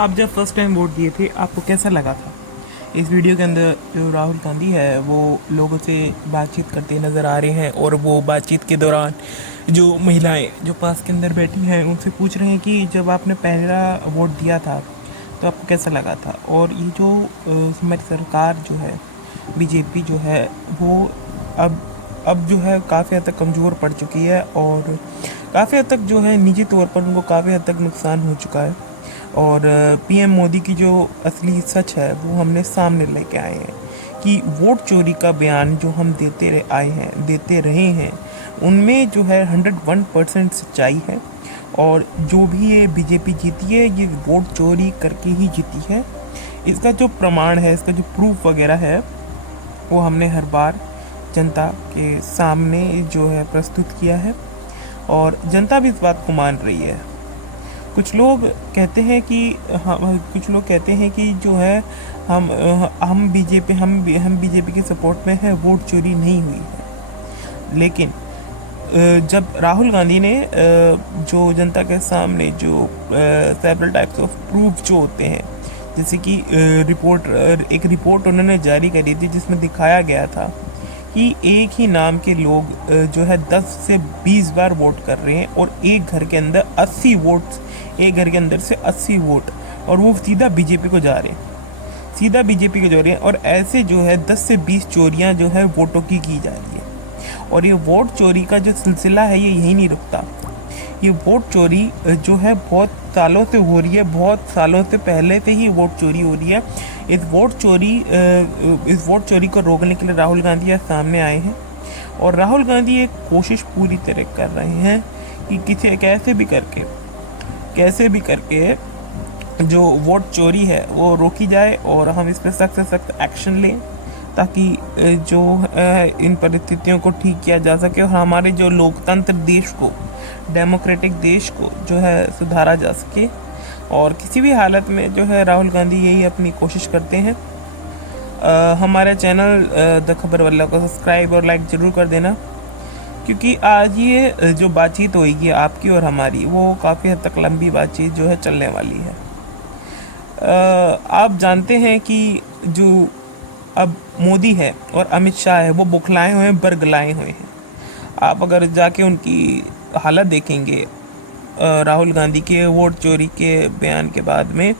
आप जब first time vote दिए थे आपको कैसा लगा था? इस वीडियो के अंदर जो राहुल गांधी है वो लोगों से बातचीत करते नज़र आ रहे हैं और वो बातचीत के दौरान जो महिलाएं जो पास के अंदर बैठी हैं उनसे पूछ रहे हैं कि जब आपने पहला वोट दिया था तो आपको कैसा लगा था। और ये जो हमारी सरकार जो है बीजेपी जो है वो अब जो है काफ़ी हद तक कमज़ोर पड़ चुकी है और काफ़ी हद तक जो है निजी तौर पर उनको काफ़ी हद तक नुकसान हो चुका है। और पीएम मोदी की जो असली सच है वो हमने सामने लेके आए हैं कि वोट चोरी का बयान जो हम देते रहे हैं उनमें जो है 101% सच्चाई है। और जो भी ये बीजेपी जीती है ये वोट चोरी करके ही जीती है। इसका जो प्रमाण है, इसका जो प्रूफ वगैरह है वो हमने हर बार जनता के सामने जो है प्रस्तुत किया है और जनता भी इस बात को मान रही है। कुछ लोग कहते हैं कि कुछ लोग कहते हैं कि जो है हम बीजेपी के सपोर्ट में है, वोट चोरी नहीं हुई है। लेकिन जब राहुल गांधी ने जो जनता के सामने जो सेवरल टाइप्स ऑफ प्रूफ जो होते हैं, जैसे कि एक रिपोर्ट उन्होंने जारी करी थी जिसमें दिखाया गया था कि एक ही नाम के लोग जो है 10 से 20 बार वोट कर रहे हैं और एक घर के अंदर 80 वोट्स, एक घर के अंदर से 80 वोट, और वो सीधा बीजेपी को जा रहे हैं, सीधा बीजेपी को जा रहे हैं। और ऐसे जो है 10 से 20 चोरियां जो है वोटों की जा रही है। और ये वोट चोरी का जो सिलसिला है ये यहीं नहीं रुकता। ये वोट चोरी जो है बहुत सालों से हो रही है, बहुत सालों से पहले से ही वोट चोरी हो रही है। इस वोट चोरी को रोकने के लिए राहुल गांधी आज सामने आए हैं और राहुल गांधी एक कोशिश पूरी तरह कर रहे हैं कि कैसे भी करके जो वोट चोरी है वो रोकी जाए और हम इस पर सख्त से सख्त एक्शन लें ताकि जो इन परिस्थितियों को ठीक किया जा सके और हमारे जो लोकतंत्र देश को, डेमोक्रेटिक देश को जो है सुधारा जा सके। और किसी भी हालत में जो है राहुल गांधी यही अपनी कोशिश करते हैं। हमारे चैनल द खबर वाला को सब्सक्राइब और लाइक ज़रूर कर देना, क्योंकि आज ये जो बातचीत होगी आपकी और हमारी वो काफ़ी हद तक लंबी बातचीत जो है चलने वाली है। आप जानते हैं कि जो अब मोदी है और अमित शाह है वो बौखलाए हुए हैं, बरगलाए हुए हैं। आप अगर जाके उनकी हालत देखेंगे राहुल गांधी के वोट चोरी के बयान के बाद में,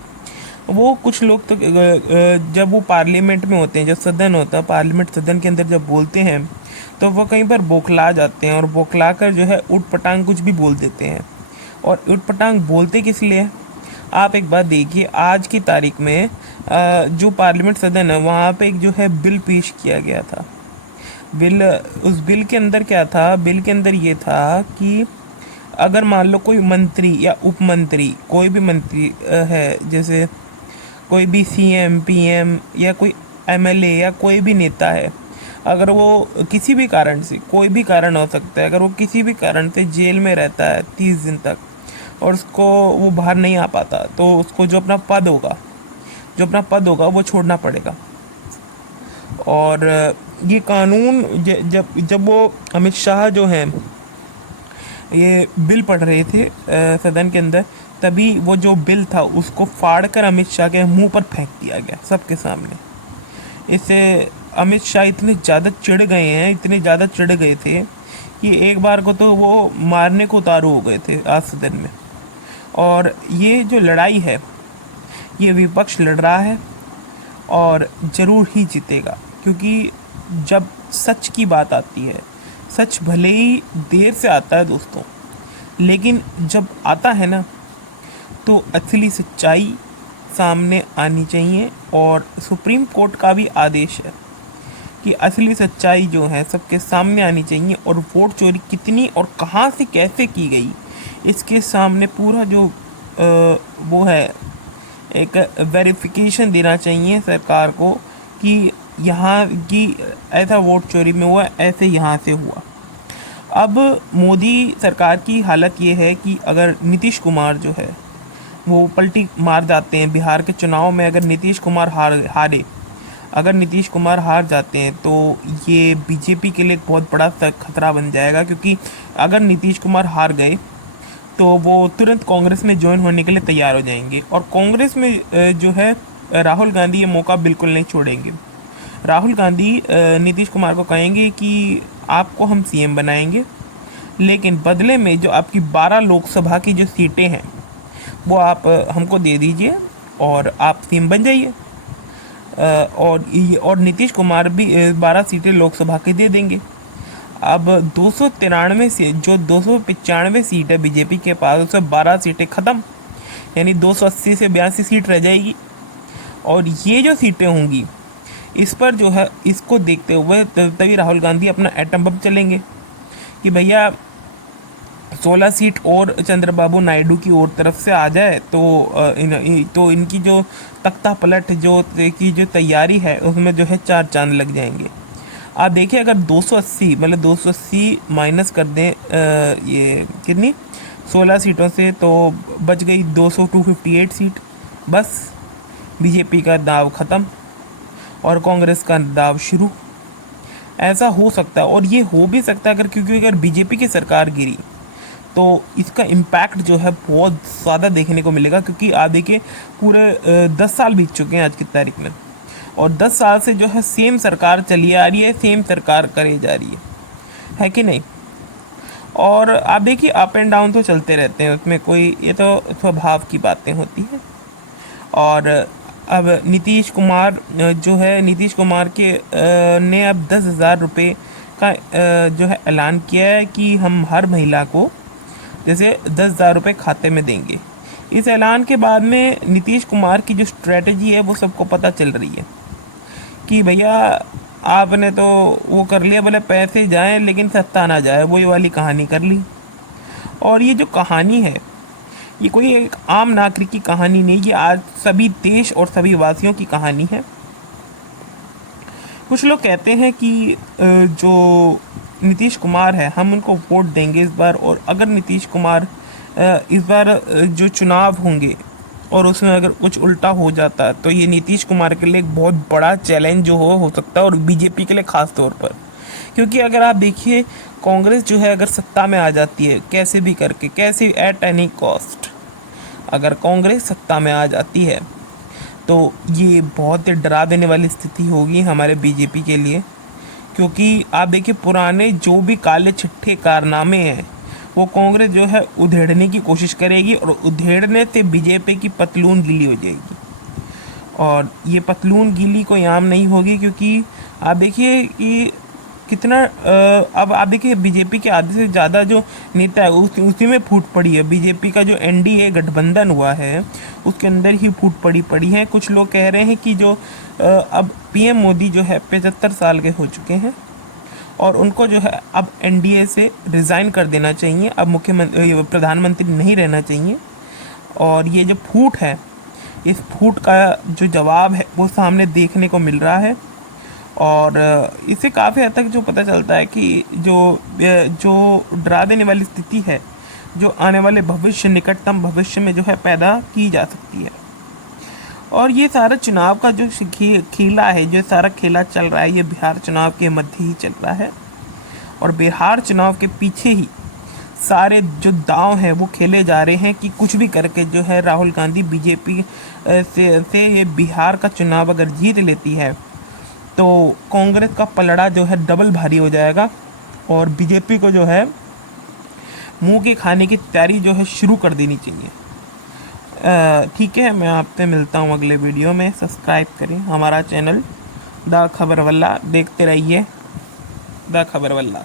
वो कुछ लोग तो जब वो पार्लियामेंट में होते हैं, जब सदन होता है, पार्लियामेंट सदन के अंदर जब बोलते हैं तो वो कहीं पर बौखला जाते हैं और बौखला कर जो है उठ पटांग कुछ भी बोल देते हैं। और उठ पटांग बोलते किस लिए? आप एक बात देखिए, आज की तारीख में जो पार्लियामेंट सदन है वहाँ पे एक जो है बिल पेश किया गया था। उस बिल के अंदर क्या था? बिल के अंदर ये था कि अगर मान लो कोई मंत्री या उप मंत्री, कोई भी मंत्री है, जैसे कोई भी सीएम, पीएम या कोई एमएलए या कोई भी नेता है, अगर वो किसी भी कारण से, कोई भी कारण हो सकता है, अगर वो किसी भी कारण से जेल में रहता है 30 दिन तक और उसको वो बाहर नहीं आ पाता तो उसको जो अपना पद होगा वो छोड़ना पड़ेगा। और ये कानून जब वो अमित शाह जो हैं ये बिल पढ़ रहे थे सदन के अंदर, तभी वो जो बिल था उसको फाड़ कर अमित शाह के मुंह पर फेंक दिया गया सबके सामने। इससे अमित शाह इतने ज़्यादा चिढ़ गए थे कि एक बार को तो वो मारने को उतारू हो गए थे आज सदन में। और ये जो लड़ाई है ये विपक्ष लड़ रहा है और ज़रूर ही जीतेगा, क्योंकि जब सच की बात आती है, सच भले ही देर से आता है दोस्तों, लेकिन जब आता है ना तो असली सच्चाई सामने आनी चाहिए। और सुप्रीम कोर्ट का भी आदेश है कि असली सच्चाई जो है सबके सामने आनी चाहिए और वोट चोरी कितनी और कहाँ से कैसे की गई इसके सामने पूरा जो वो है एक वेरिफिकेशन देना चाहिए सरकार को कि यहाँ की ऐसा वोट चोरी में हुआ, ऐसे यहाँ से हुआ। अब मोदी सरकार की हालत ये है कि अगर नीतीश कुमार जो है वो पलटी मार जाते हैं बिहार के चुनाव में, अगर नीतीश कुमार हार जाते हैं तो ये बीजेपी के लिए एक बहुत बड़ा खतरा बन जाएगा। क्योंकि अगर नीतीश कुमार हार गए तो वो तुरंत कांग्रेस में ज्वाइन होने के लिए तैयार हो जाएंगे। और कांग्रेस में जो है राहुल गांधी ये मौका बिल्कुल नहीं छोड़ेंगे। राहुल गांधी नीतीश कुमार को कहेंगे कि आपको हम सीएम बनाएंगे, लेकिन बदले में जो आपकी 12 लोकसभा की जो सीटें हैं वो आप हमको दे दीजिए और आप सीएम बन जाइए। और नीतीश कुमार भी 12 सीटें लोकसभा की दे देंगे। अब 293 से जो 295 सीट है बीजेपी के पास, उससे 12 सीटें ख़त्म, यानी 280 से 82 सीट रह जाएगी। और ये जो सीटें होंगी इस पर जो है, इसको देखते हुए तभी राहुल गांधी अपना एटम बम चलेंगे कि भैया 16 सीट और चंद्रबाबू नायडू की ओर तरफ से आ जाए तो इनकी जो तख्ता पलट जो तैयारी है उसमें जो है 4 चांद लग जाएंगे। आप देखिए, अगर 280 मतलब 280 माइनस कर दें ये कितनी 16 सीटों से, तो बच गई 258 सीट। बस बीजेपी का दाव ख़त्म और कांग्रेस का दाव शुरू। ऐसा हो सकता है, और ये हो भी सकता है क्योंकि अगर बीजेपी की सरकार गिरी तो इसका इम्पैक्ट जो है बहुत ज़्यादा देखने को मिलेगा। क्योंकि आप देखिए, पूरे 10 साल बीत चुके हैं आज की तारीख में, और 10 साल से जो है सेम सरकार चली आ रही है, सेम सरकार करे जा रही है कि नहीं। और आप देखिए, अप एंड डाउन तो चलते रहते हैं, उसमें कोई, ये तो स्वभाव की बातें होती हैं। और अब नीतीश कुमार जो है, नीतीश कुमार के ने अब 10,000 रुपये का जो है ऐलान किया है कि हम हर महिला को जैसे 10,000 रुपये खाते में देंगे। इस ऐलान के बाद में नीतीश कुमार की जो स्ट्रेटजी है वो सबको पता चल रही है कि भैया आपने तो वो कर लिया, भले पैसे जाएं लेकिन सत्ता ना जाए, वही वाली कहानी कर ली। और ये जो कहानी है ये कोई एक आम नागरिक की कहानी नहीं, ये आज सभी देश और सभी वासियों की कहानी है। कुछ लोग कहते हैं कि जो नीतीश कुमार है हम उनको वोट देंगे इस बार, और अगर नीतीश कुमार इस बार जो चुनाव होंगे और उसमें अगर कुछ उल्टा हो जाता है तो ये नीतीश कुमार के लिए एक बहुत बड़ा चैलेंज जो हो सकता है, और बीजेपी के लिए ख़ास तौर पर। क्योंकि अगर आप देखिए, कांग्रेस जो है अगर सत्ता में आ जाती है कैसे भी करके, कैसे एट एनी कॉस्ट, अगर कांग्रेस सत्ता में आ जाती है तो ये बहुत ही डरा देने वाली स्थिति होगी हमारे बीजेपी के लिए। क्योंकि आप देखिए, पुराने जो भी काले छिट्टे कारनामे हैं वो कांग्रेस जो है उधेड़ने की कोशिश करेगी, और उधेड़ने से बीजेपी की पतलून गीली हो जाएगी। और ये पतलून गीली कोई आम नहीं होगी, क्योंकि आप देखिए कि कितना अब आप देखिए, बीजेपी के आधे से ज़्यादा जो नेता है उसी में फूट पड़ी है। बीजेपी का जो एनडीए गठबंधन हुआ है उसके अंदर ही फूट पड़ी है। कुछ लोग कह रहे हैं कि जो अब पीएम मोदी जो है 75 साल के हो चुके हैं और उनको जो है अब एनडीए से रिज़ाइन कर देना चाहिए, अब मुख्यमंत्री प्रधानमंत्री नहीं रहना चाहिए। और ये जो फूट है, इस फूट का जो जवाब है वो सामने देखने को मिल रहा है। और इससे काफ़ी हद तक जो पता चलता है कि जो डरा देने वाली स्थिति है जो आने वाले भविष्य, निकटतम भविष्य में जो है पैदा की जा सकती है। और ये सारा चुनाव का जो खेला है, जो सारा खेला चल रहा है, ये बिहार चुनाव के मध्य ही चल रहा है। और बिहार चुनाव के पीछे ही सारे जो दांव हैं वो खेले जा रहे हैं कि कुछ भी करके जो है राहुल गांधी बीजेपी से ये बिहार का चुनाव अगर जीत लेती है तो कांग्रेस का पलड़ा जो है डबल भारी हो जाएगा, और बीजेपी को जो है मुंह के खाने की तैयारी जो है शुरू कर देनी चाहिए। ठीक है, मैं आपसे मिलता हूँ अगले वीडियो में। सब्सक्राइब करें हमारा चैनल द खबरवल्ला, देखते रहिए द खबरवल्ला।